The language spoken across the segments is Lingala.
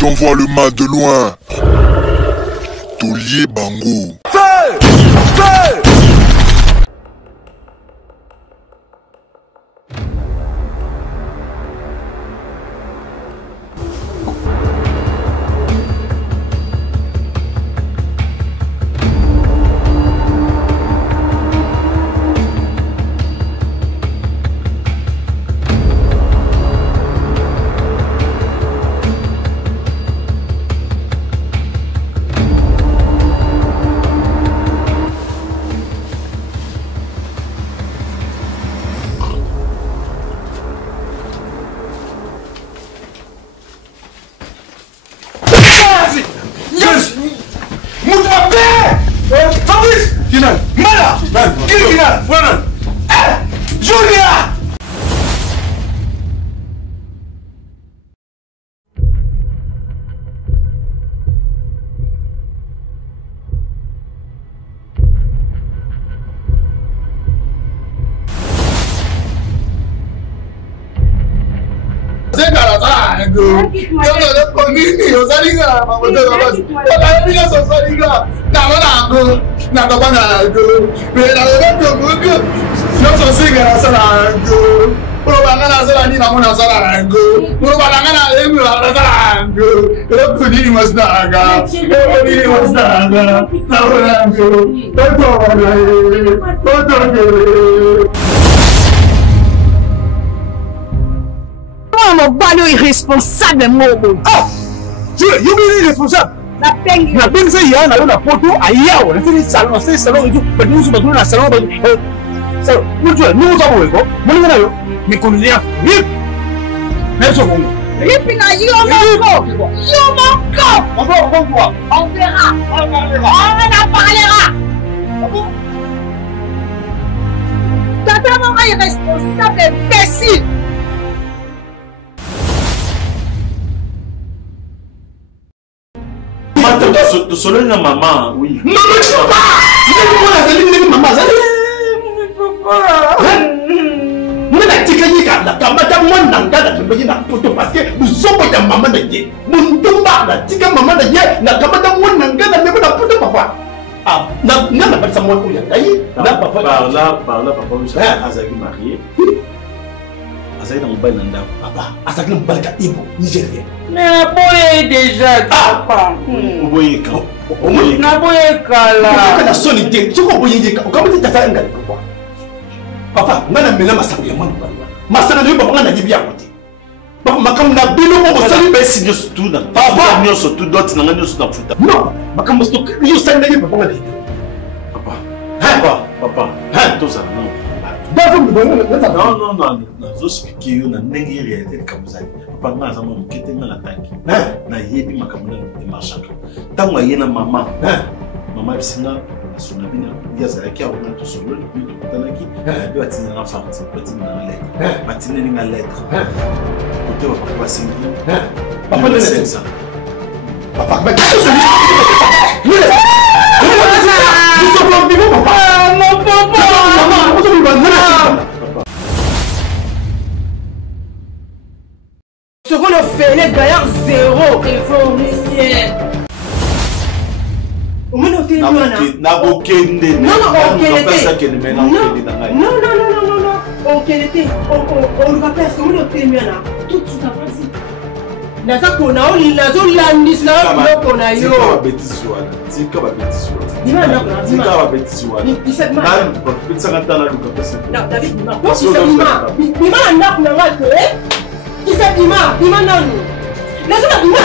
t'envoie le mal de loin. Tolier Bango. Mon ballon irresponsable, Mobo. Ah! Tu es irresponsable. La peine. La peine, c'est hier, on a photo à hier. On a fait salon et tout. Mais nous sommes dans le salon. Salon. Nous avons eu quoi? Mon nom, mais qu'on y a. Merci beaucoup. On verra. On en parlera. Tata maman irresponsable, imbécile. Solo na maman, oui. Non, mais tu peux pas! Maman, parce que nous sommes des mamans de Dieu. Nous ne sommes pas la tika maman de Dieu. La camada moi n'engage la même la papa. Ah, n'a pas ça moi pour y aller. Là, papa. Par là, papa, vous savez, Azaki marié. Azaki dans mon bain nanda. Papa, Azaki dans balka Ibo, Nigérien. Mais la boye déjà, papa. Vous voyez quand? Na boye kala. La solidité. Ce qu'on voyait dire, comment tu t'as fait un gars pourquoi? Papa, on a mené ma santé, moi. Ma santé, papa, on a dit bien à côté. Papa, comme na bilo au salut, mais si nous surtout dans. Papa, nous surtout d'autres dans nous surtout dans foot. Non, ma comme nous nous salut, papa, on a dit. Papa, papa, tout ça non. Non, nous expliquer on a n'engi réalité comme ça. Papa, moi ça m'a quitté dans l'attaque. Na yebi makamuna de marchaka. Tant nga yena maman. Maman bisinga sona bina yazalaki aona to solo le but tanaki be batina na farti batina na lettre batina na lettre côté wa papa singi papa le ça papa mais ce qu'on a fait, les gaillards zéro. Il faut rien. Non, on va faire ce qu'on tout de suite après. Naza kona oli nazo landisa loko na yo. Tika bêtise Dima na tika bêtise Ni isema. Na petsa ngata na luka pesa. Na David Dima. Ko isema. Dima na kuna ngako Isema Dima nanu. Nazo na Dima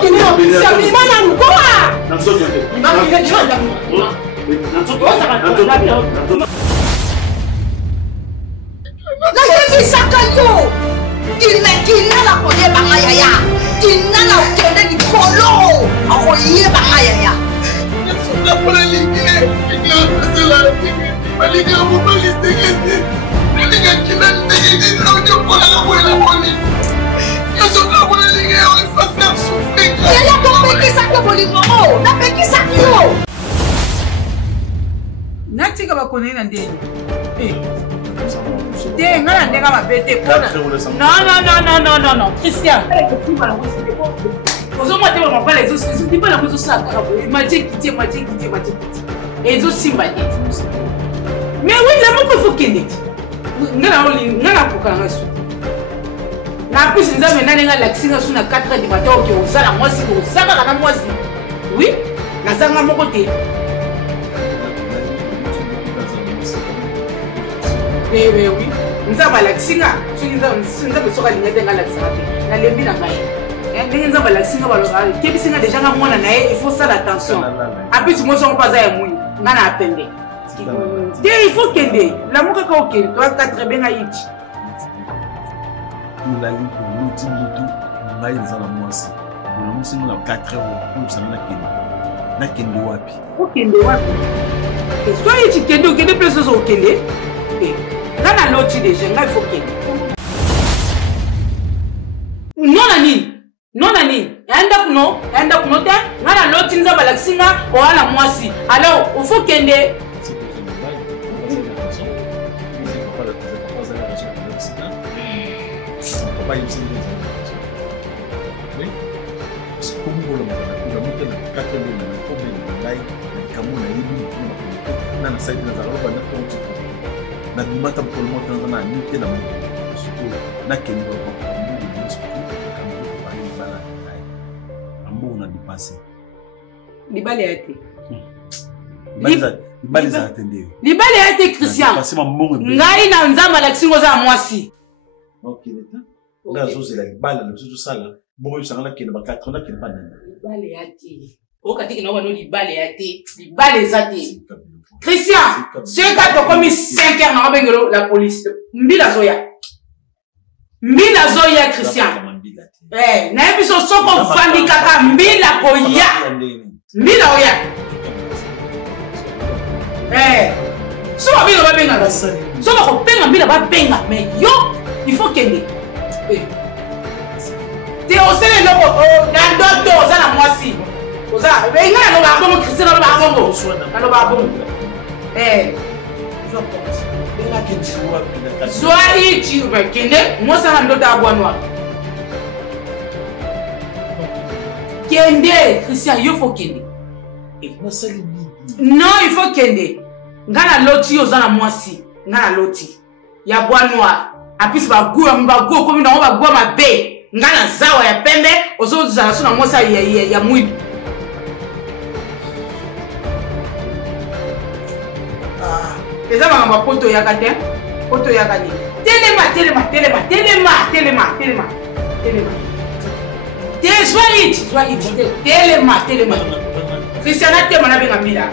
kini yo. Dima nanu ko wa. Nanso jote. Dima kini yo. Nanso ko sa Nayeki sakayo. Kina la koye bangayaya. Kina la kende ni kolo. Akoye bangayaya. Nasuka pole linge. Kina sala. Malinga mubali tegete. Malinga kina tegete. Audio kola la kola pole. Nasuka pole linge. On va faire souffrir. Yaya kompeki sakyo bolingo. Na peki sakyo. Natika bakone na ndeni. Ngana ndeka mabete kona. Non, Christian. Aux moi, tu vas pas les autres, c'est pas la chose ça. Magic, et les autres sympathiques. Mais oui, la montre faut qu'il ait. N'a pas na plus nous avons maintenant l'accès sur la 4 heures du matin au Kiyosala moi si vous savez la moi si oui na zanga mon côté eh oui nous avons l'accès là si nous avons sur la ligne de l'accès na lembi na ngai nous avons l'accès là alors kebi singa déjà na mwana na il faut ça l'attention en plus moi je pas à moi ngana apende il faut qu'aider la moka ka OK toi 4 bien à it la ligne pour l'outil là ils ont la moisse nous sommes là 4 heures pour ça na kende wapi okende wapi soit il kende okende plus aux okende et là na loti déjà il faut kende non nani enda kuno te ngana loti nza balaksinga o ala moisi alors il faut kende pas une seule oui c'est comme vous le montrez la montre na 4 heures na problème na live na kamuna hivi na na side na zaroba na compte na dimata pour le montre na nite na na kendo kwa ambo na dépasser libale a été libale za atender libale a été Christian ngai na nzamba la kisingo za mwasi OK Gazo c'est la balle le tout ça là bon ça là qui ne va 4 là qui ne pas balle yati o katiki na bano libale yati libale zati Christian c'est quand comme 5 heures na bengelo la police mbila zoya Christian na biso soko fandi kaka mbila koya mbila oya so ba benga so ba ko benga mbila ba benga mais yo il faut qu'elle tu es aussi le nom d'un docteur aux à moi si aux à mais il y a le bon Christian le bon le bon soit il tu vas kende moi ça un docteur à bois noir kende Christian il faut kende non il faut kende ngana loti aux à moi si ngana loti ya bois noir apis ba go comme na ba go ma be ngana zawa ya pembe ozo za suna mosa ya mwidi eza ba poto ya kate poto ya kate telema telema Christiana te mana benga mila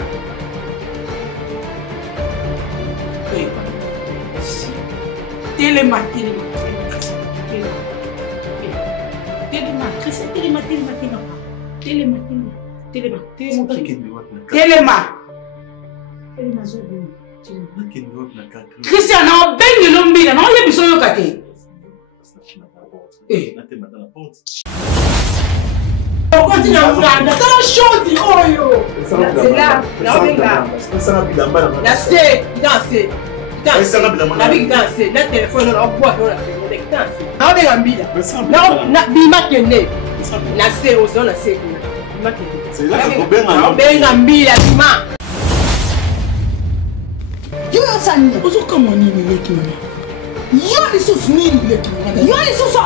telema Christian na bengi lombina na oye biso yo kate on continue à prendre la chose oyo c'est là la c'est danser la big danser le téléphone on boit on la fait danser na benga mbila na bima kende na c'est aux na c'est bima kende c'est là que benga mbila bima yo sani ozo kama nini leki yo ni sus nini leki yo ni susa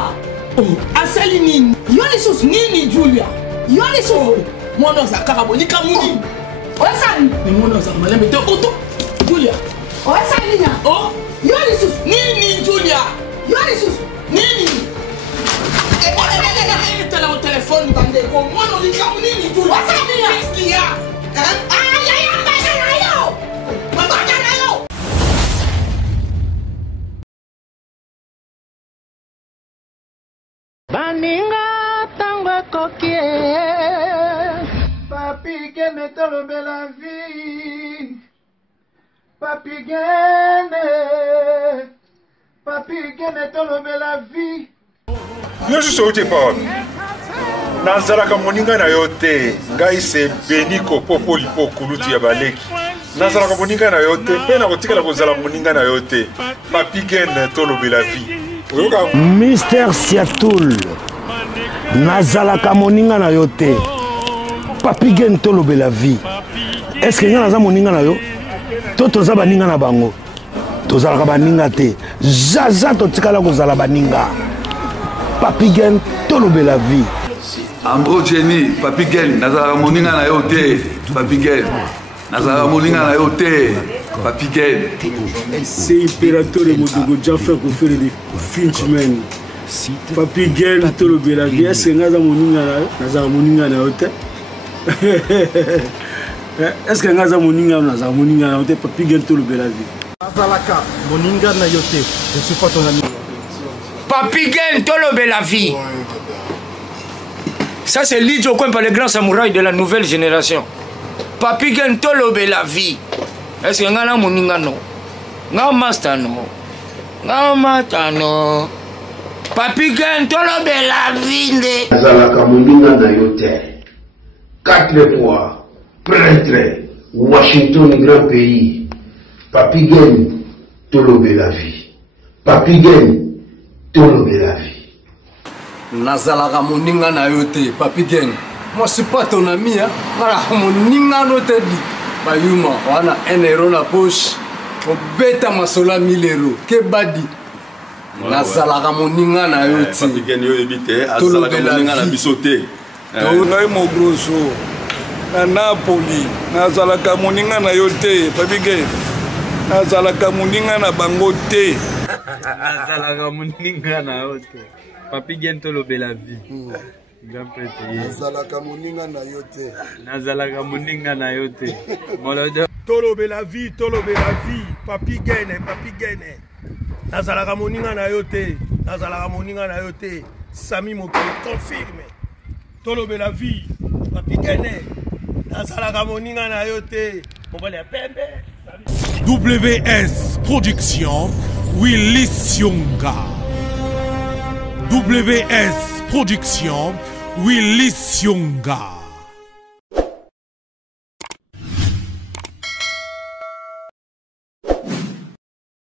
asali nini yo ni sus nini Julia yo ni sus mwana za karaboni kamuni oya sani ni mwana za malembe te oto Julia oya sani nya oh yo ni sus nini Julia yo ni sus nini tela au téléphone bande ko mwana ni kamuni nini Julia oya sani nya qu'est-ce ya Baninga tango kokie Papi gene tolobe la vie Papi gene tolobe la vie Yesu sauti pa Nazalaka moninga na yote ngai se beniko popo lipo kuluti ya baleki Nazalaka moninga na yote pe na kotikala kozala moninga na yote Papi gene tolobe la vie Mister Siatoul nazalaka moninga na yo te papi gen tolobela vie est-ce que nga naza moninga na yo to toza baninga na bango tozalaka baninga te jaja totikala kozala baninga papi gen tolobela vie Ambro Jenny papi gen nazalaka moninga na yo te papi gen nazalaka moninga na yo te papi gen c'est impérateur de Modogo Jaffa qu'on fait des Finchman papi gen tolobela vie est-ce que nga za moninga nazalaka moninga na yo te est-ce que nga za moninga nazalaka moninga na yo te papi gen tolobela vie Azalaka moninga na yo te je suis pas ton ami papi gen tolobela vie. Ça c'est Lidjo Kwempa, le grand samouraï de la nouvelle génération. Papi gen tolobela vie. Est-ce que nga na moninga no? Nga master no? Nga mata no? Papi gen tolobela vie nde. Azalaka moninga na yo te. 4 fois prêtre Washington grand pays. Papi gen tolobela vie. Papi gen tolobela vie. Nazalaka moninga na yo te, papi gen. Moi je suis pas ton ami, hein. Nala moninga no te di. Bayuma, wana 1 euro na poche. Obeta masola 1000 euros. Ke badi. Nazalaka moninga na yo te. papi gen yo ebite azalaka moninga na biso te. Ngai mo grosso. Na Napoli, nazalaka moninga na yo te, papi gen. Nazalaka moninga na bango te. Nazalaka moninga na yo te. Papi gen tolobela vie. Grand prêtre. Nazalaka moninga na yo te. Nazalaka moninga na yo te. tolobela vie papi gene nazalaka moninga na yo te nazalaka moninga na yo te Sami Mokili confirme tolobela vie papi gene nazalaka moninga na yo te mobali ya pembe. WS Production Willis Yonga. WS Production Willis Yonga.